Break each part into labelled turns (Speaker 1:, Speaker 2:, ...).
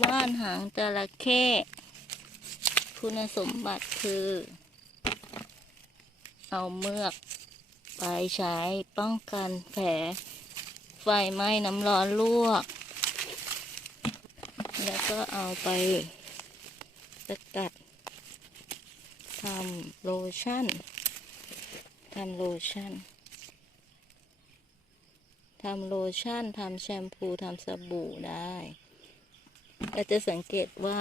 Speaker 1: ว่านหางจระเข้คุณสมบัติคือ เอาเมือกไปใช้ป้องกันแผล ไฟไหม้น้ำร้อนลวก แล้วก็เอาไปสกัดทำโลชั่นทำโลชั่นทำโลชั่นทำแชมพูทำสบู่ได้ เราจะสังเกตว่า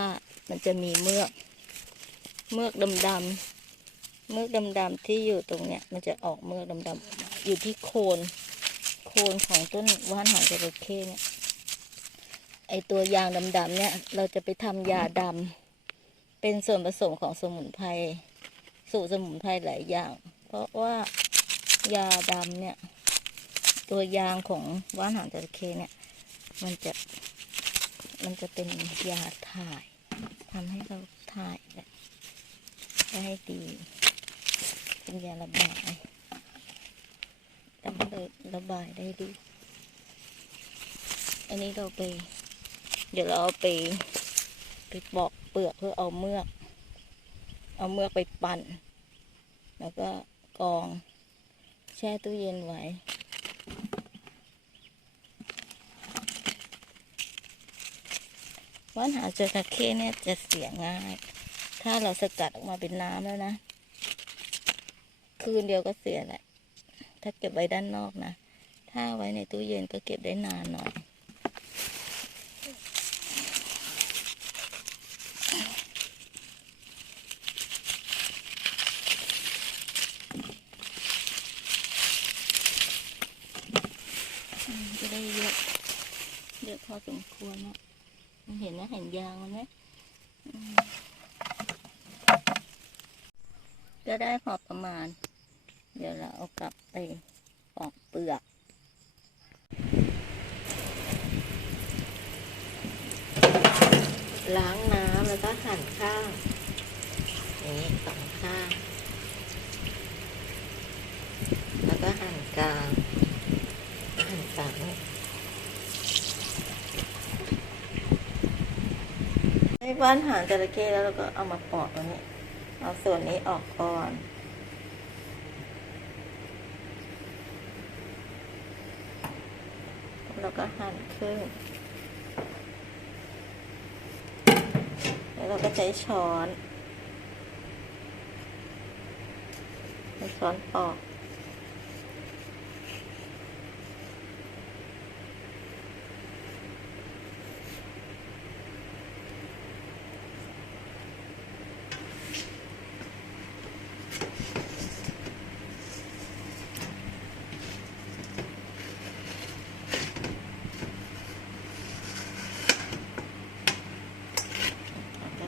Speaker 1: มันจะมีเมือก เมือกดำๆ เมือกดำๆที่อยู่ตรงเนี้ย มันจะออกเมือกดำๆ อยู่ที่โคน โคนของต้นว่านหางจระเข้เนี่ย ไอตัวยางดำๆเนี่ย เราจะไปทำยาดำ เป็นส่วนผสมของสมุนไพร สูตรสมุนไพรหลายอย่าง เพราะว่ายาดำเนี่ย ตัวยางของว่านหางจระเข้เนี่ย มันจะ มันจะเป็นยาถ่ายทำให้เราถ่ายแบบได้ดี เป็นยาระบายทำให้เราระบายได้ดี อันนี้เราไป เดี๋ยวเราเอาไป ไปปอกเปลือกเพื่อเอาเมือก เอาเมือกไปปั่น แล้วก็กอง แช่ตู้เย็นไว้ ว่านหาจระเข้เนี่ยจะเสียง่าย ถ้าเราสกัดออกมาเป็นน้ำแล้วนะ คืนเดียวก็เสียแหละ ถ้าเก็บไว้ด้านนอกนะ ถ้าไว้ในตู้เย็นก็เก็บได้นานหน่อยจะได้เยอะ เยอะพอสมควรนะ เห็นนะเห็นยางมันไหมอืมก็ได้พอประมาณ เดี๋ยวเราเอากลับไปปอกเปลือกล้างน้ำแล้วก็หั่นข้างนี้สองข้าง แล้วก็หั่นกลาง หั่นสังให้ บ้านหางจระเข้แล้วเราก็เอามาปอกตรงนี้ เอาส่วนนี้ออกก่อนแล้วก็หั่นครึ่งแล้วเราก็ใช้ช้อนใช้ช้อนปอก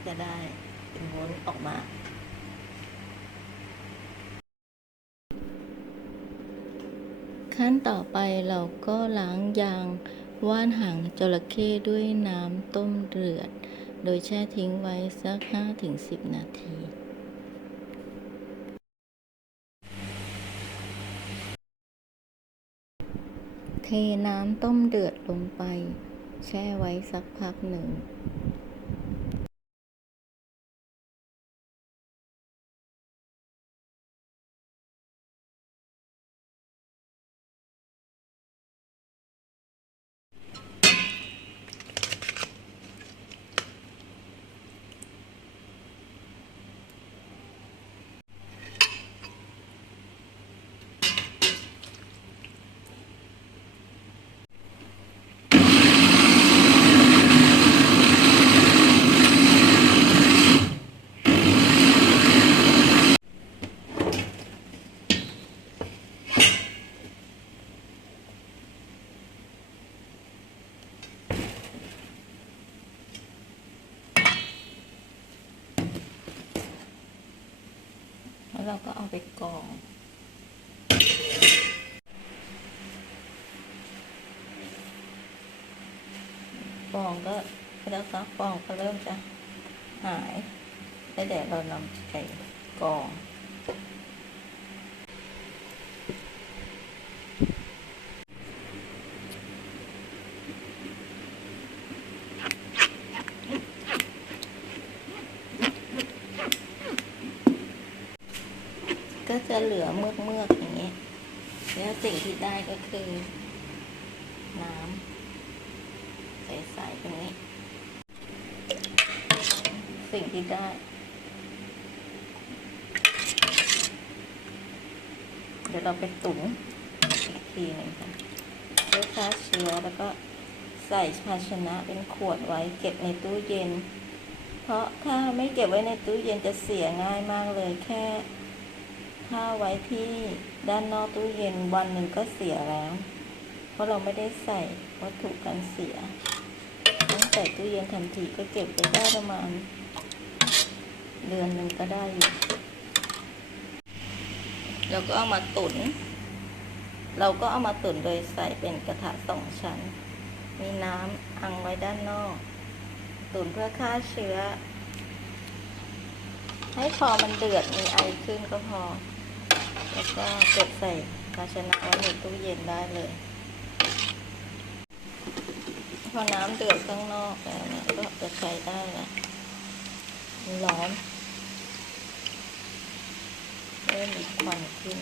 Speaker 1: จะได้เป็นวุ้นออกมา ขั้นต่อไปเราก็ล้างยางว่านหางจระเข้ด้วยน้ำต้มเดือด โดยแช่ทิ้งไว้สัก 5-10 นาทีเทน้ำต้มเดือดลงไป แช่ไว้สักพักหนึ่ง เราก็เอาไปกรองฟองก็แล้วก็ฟองก็เริ่มจะหายแล้วเดี๋ยวเรานำไปกรอง ก็จะเหลือเมือกเมือกๆอย่างนี้แล้วสิ่งที่ได้ก็คือ น้ำใสๆตรงนี้ สิ่งที่ได้เดี๋ยวเราไปตุ๋นอีกทีหนึ่งค่ะเพื่อฆ่าเชื้อแล้วก็ใส่ภาชนะเป็นขวดไว้เก็บในตู้เย็น เพราะถ้าไม่เก็บไว้ในตู้เย็นจะเสียง่ายมากเลยแค่ ถ้าไว้ที่ด้านนอกตู้เย็นวันหนึ่งก็เสียแล้ว เพราะเราไม่ได้ใส่วัตถุกันเสียต้องใส่ตู้เย็นทันทีก็เก็บไปได้ประมาณ เดือนหนึ่งก็ได้อยู่เราก็เอามาตุนเราก็เอามาตุนโดยใส่เป็นกระทะสองชั้น มีน้ำอังไว้ด้านนอก ตุนเพื่อฆ่าเชื้อ ให้พอมันเดือดมีไอขึ้นก็พอ แล้วก็เก็บใส่ภาชนะไว้ในตู้เย็นได้เลยพอน้ำเดือดข้างนอกแล้วเนี่ยก็จะใช้ได้ละร้อนเริ่มมีควันขึ้น